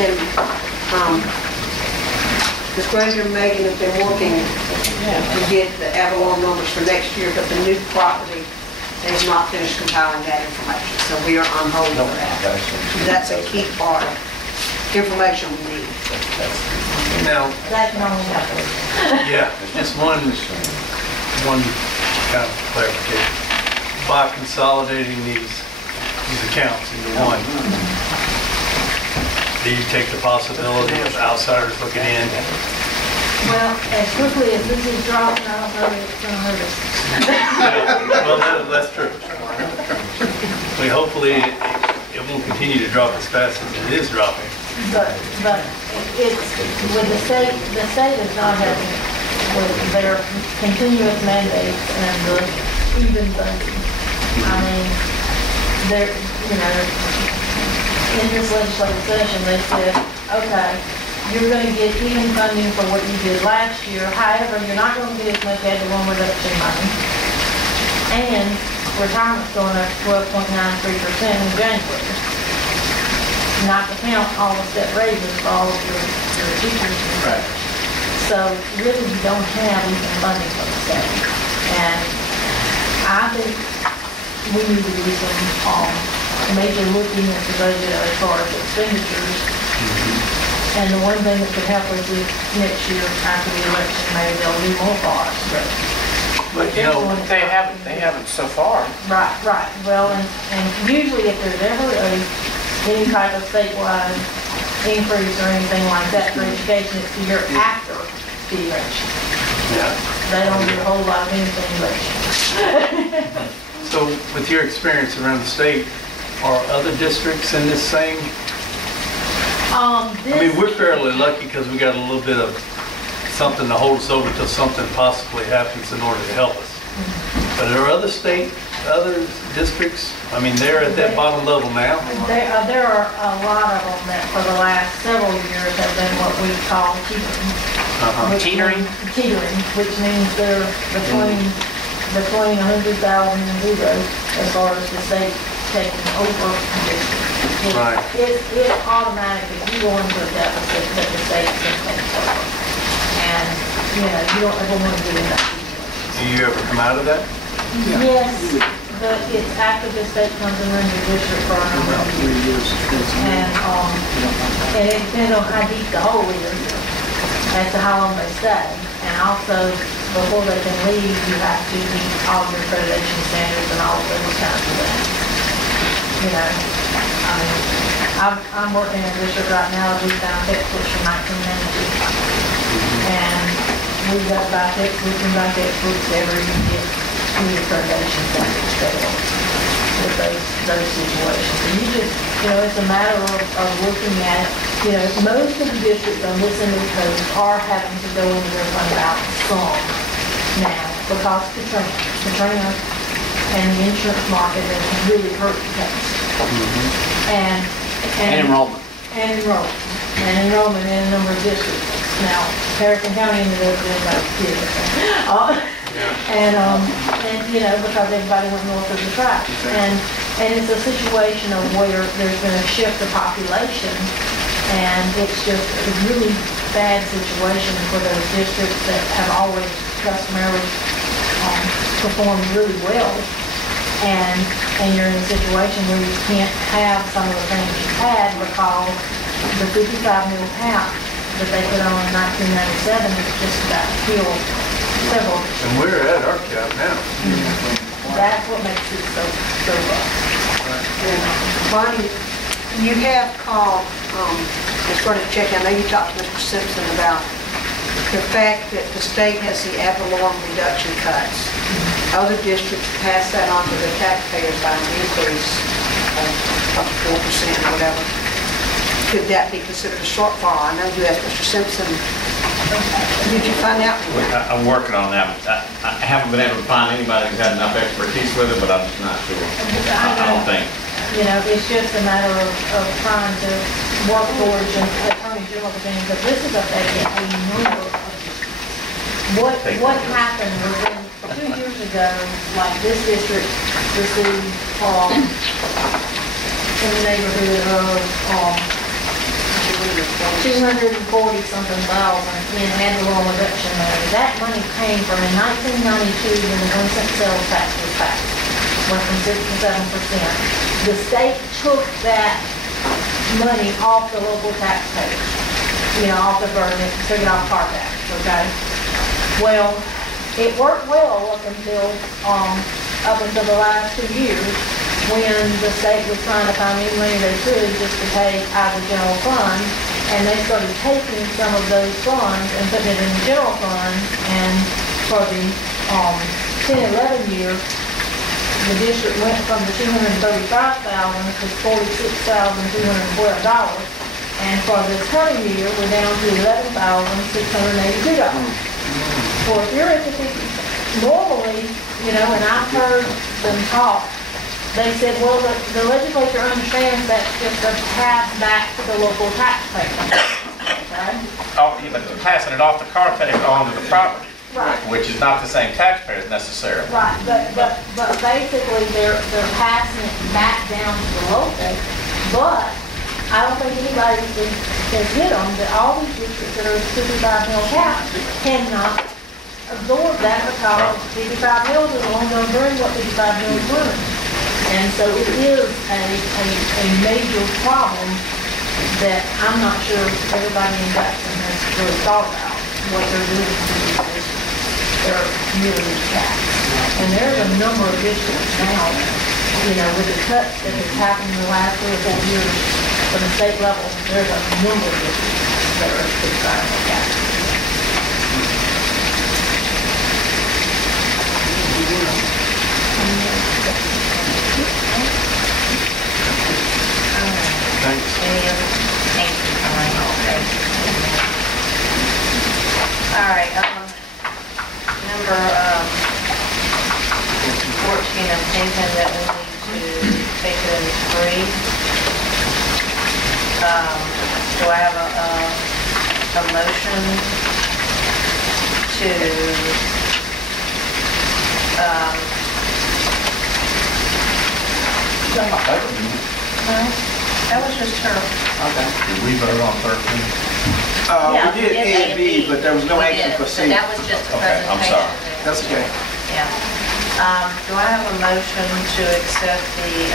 And Ms. Granger and Megan have been working to get the Avalon numbers for next year, but the new property, they have not finished compiling that information, so we are on hold for that. That's a key part of information we need. Now, That can only happen. yeah, just one kind of clarification. By consolidating these accounts into one, do you take the possibility of outsiders looking in? Well, as quickly as this is dropping, I don't know if it's going to hurt us. Well, that's true. Hopefully it won't continue to drop as fast as it is dropping. But it's, with the state is not having, with their continuous mandates and the even budget. I mean, they're, in this legislative session, they said, okay, you're going to get even funding for what you did last year. However, you're not going to get as much ad valorem reduction money. And retirement's going up 12.93% in January. Not to count all the step raises for all of your teachers. Right. So really, you don't have even funding for the state. And I think we need to do some major looking at the budget as far as expenditures. And the one thing that could help us is next year after the election, maybe they'll do more for us. But They haven't so far. Right. Well, and usually if there's ever any type of statewide increase or anything like that for education, it's the year after the election. Yeah. They don't do a whole lot of anything election. So with your experience around the state, are other districts in this same? I mean, we're fairly lucky because we got a little bit of something to hold us over till something possibly happens in order to help us. But are there other districts, I mean, they're at that bottom level now? There are a lot of them that for the last several years have been what we call teetering. Teetering, which means they're between 100,000 and zero as far as the state taking over. Right. It automatically, you go into a deficit that the state's going to take over. And, you don't ever want to get in that situation. Do you ever come out of that? Yes, but it's after the state comes in under district for a number of years. And it depends on how deep the hole is as to how long they stay. And also, before they can leave, you have to meet all your accreditation standards and all of those kinds of things. I mean, I'm working in a district right now that we found textbooks from 1990. And we've got to buy textbooks and buy textbooks every year. New accreditation standards fail with those situations. And you just, it's a matter of looking at, most of the districts on this end of the coast are having to go into their fund balance some now because Katrina and the insurance market has really hurt the coast. And enrollment. And enrollment in a number of districts. Now, Harrison County ended up doing about because everybody went north of the tracks. And it's a situation of where there's been a shift of population, and it's just a really bad situation for those districts that have always customarily performed really well. And you're in a situation where you can't have some of the things you had because the 55 mil cap that they put on in 1997 is just about killed several. And we're at our cap now. That's what makes it so rough. Bonnie, you have called, and started checking, I know you talked to Mr. Simpson about the fact that the state has the ad valorem reduction cuts. Other districts pass that on to the taxpayers by an increase of 4% or whatever. Could that be considered a shortfall? I know you asked Mr. Simpson. Did you find out? I'm working on that. I haven't been able to find anybody who's had enough expertise with it, but I'm just not sure. I don't think. It's just a matter of trying to work towards an attorney general opinion, but this is affecting a number of what happened was 2 years ago, like this district received in the neighborhood of 240 something thousand in ad valorem reduction money. That money came from in 1992 when the 1 cent sales tax was passed, went from 6 to 7%. The state took that money off the local taxpayers, off the burden, took it off car tax, okay? Well, it worked well up until the last 2 years, when the state was trying to find any money they could just to pay out of the general fund, and they started taking some of those funds and putting it in the general fund, and for the 10-11 year, the district went from the $235,000 to $46,212, and for this coming year, we're down to $11,682. So if you're at the 50, normally, and I've heard them talk, they said, well, the legislature understands that's just a pass back to the local taxpayer. Okay? Oh, yeah, but they're passing it off the car tax onto the property. Right. Which is not the same taxpayers necessarily. Right, but basically they're passing it back down to the local, but I don't think anybody has hit them that all these districts that are 55 mil cap cannot absorb that because 55 mils is only going to bring what 55 mils bring. And so it is a major problem that I'm not sure everybody in Jackson has really thought about what they're doing to these districts. They're really capped. And there's a number of districts now, with the cuts that have happened in the last 3 or 4 years from the state level, there's a number of districts that are 55 mil capped. Thanks. Thank you, Connie. All right, number 14, I'm thinking that we need to take it as 3. Do I have a motion to that was just her. Okay. Did we vote on 13? Yeah, We did A and B, but there was no We action did, for so C. that was just a Okay, I'm presentation. sorry. That's okay. Yeah. Do I have a motion to accept the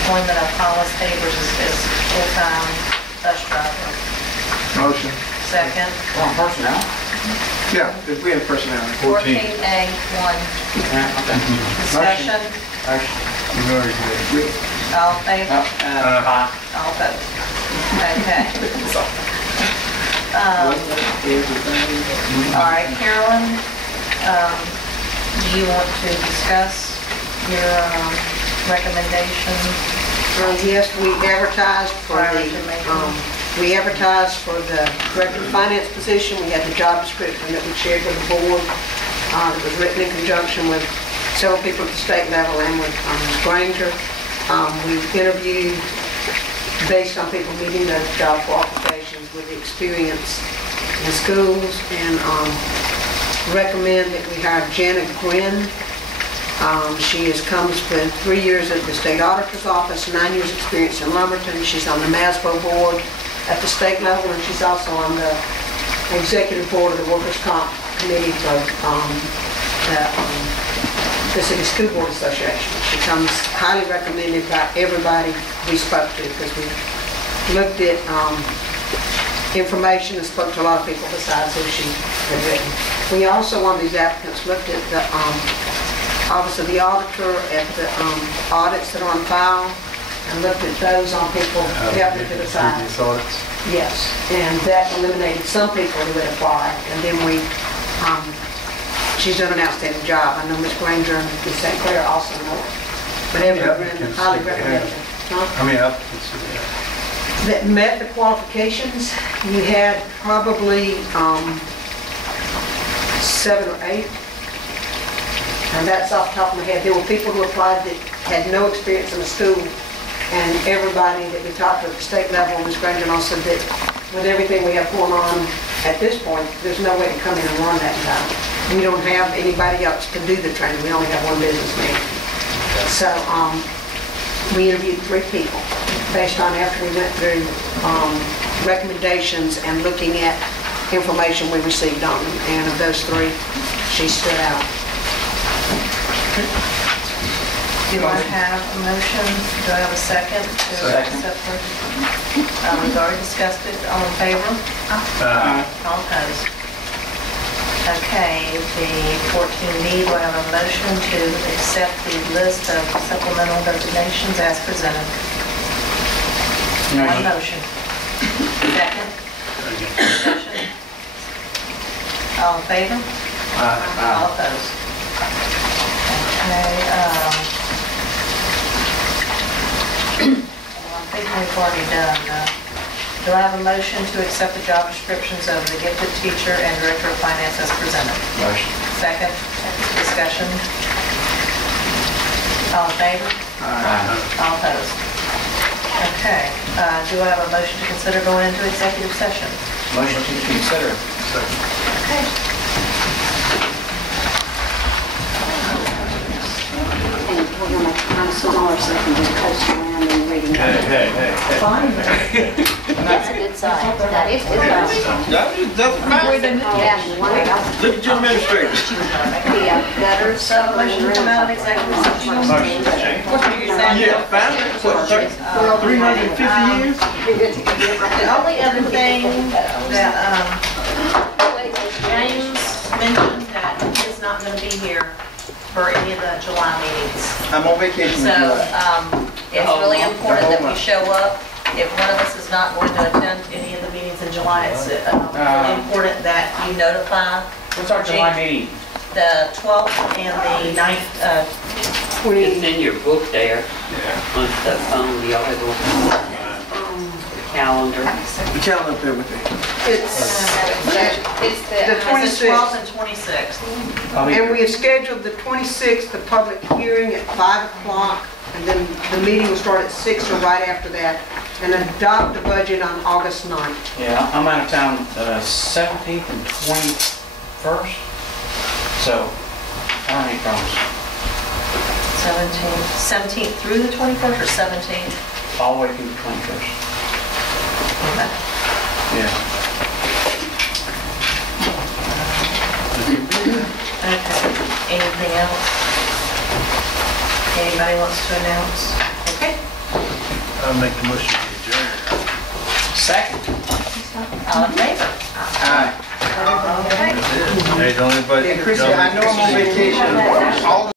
employment of Hollis Havers as full-time bus driver? Motion. Second. Well, personnel? Yeah, if we have personnel. 14A, 1. Yeah, okay. Discussion. We've already did. All in favor? Aye. All opposed? Okay. All right, Carolyn, do you want to discuss your recommendation? Yes, we advertised for Prior to making- we advertised for the director of finance position. We had the job description that we shared with the board. It was written in conjunction with several people at the state level and with Ms. Granger. We interviewed based on people meeting the job qualifications with the experience in schools, and recommend that we hire Janet Gwynn. She comes with 3 years at the state auditor's office, 9 years experience in Lumberton. She's on the MASBO board at the state level, and she's also on the executive board of the Workers' Comp Committee for the City School Board Association. She comes highly recommended by everybody we spoke to, because we looked at information and spoke to a lot of people besides who she had written. We also, on these applicants, looked at the Office of the Auditor, at the audits that are on file, and looked at those on people helping to decide. Previous audits. Yes, and that eliminated some people who had applied, and then she's done an outstanding job. I know Ms. Granger and Ms. St. Clair also know her, but everyone highly recommended it. How many applicants do we have? That met the qualifications. You had probably 7 or 8. And that's off the top of my head. There were people who applied that had no experience in the school, and everybody that we talked to at the state level, Ms. Granger also said that with everything we have going on at this point, there's no way to come in and run that in time. We don't have anybody else to do the training. We only have one business manager. So we interviewed 3 people. based on after we went through recommendations and looking at information we received on them. And of those three, she stood out. Do I have a motion? Do I have a second? to Second. accept her? We've already discussed it. All in favor? All opposed? Okay, the 14B, do I have a motion to accept the list of supplemental designations as presented? One motion. Second? Discussion? All in favor? All opposed? Okay, I think we've already done. Do I have a motion to accept the job descriptions of the gifted teacher and director of finance as presented? Motion. Second, discussion. All in favor? All opposed? Okay, do I have a motion to consider going into executive session? Motion to consider. Okay. And we're gonna kind of smaller so we can just coast around and reading. That's a good size. That is good size. Look at your administrator. The gutters. So, motion to come out of executive session? Yeah, found it. What, 350 years? The only other thing that James mentioned that he's not going to be here for any of the July meetings. I'm on vacation So with you. it's really important that we show up. If one of us is not going to attend any of the meetings in July, it's really important that you notify What's our July meeting? the 12th and the 9th. It's in your book there, on the phone, y'all have the calendar. The calendar up there with me. It's It's the the 26th. 12th and 26th. And we have scheduled the 26th, the public hearing at 5 o'clock, and then the meeting will start at 6 or right after that, and adopt the budget on August 9th. Yeah, I'm out of town 17th and 21st, so I don't have any problems. 17th through the 21st or 17th? All the way through the 21st. Okay. Yeah. Okay. Anything else? Anybody wants to announce? Okay. I'll make the motion to adjourn. Second. All in favor? Aye. Okay. Hey, don't anybody... Hey, Chrissy, I know I'm on vacation. All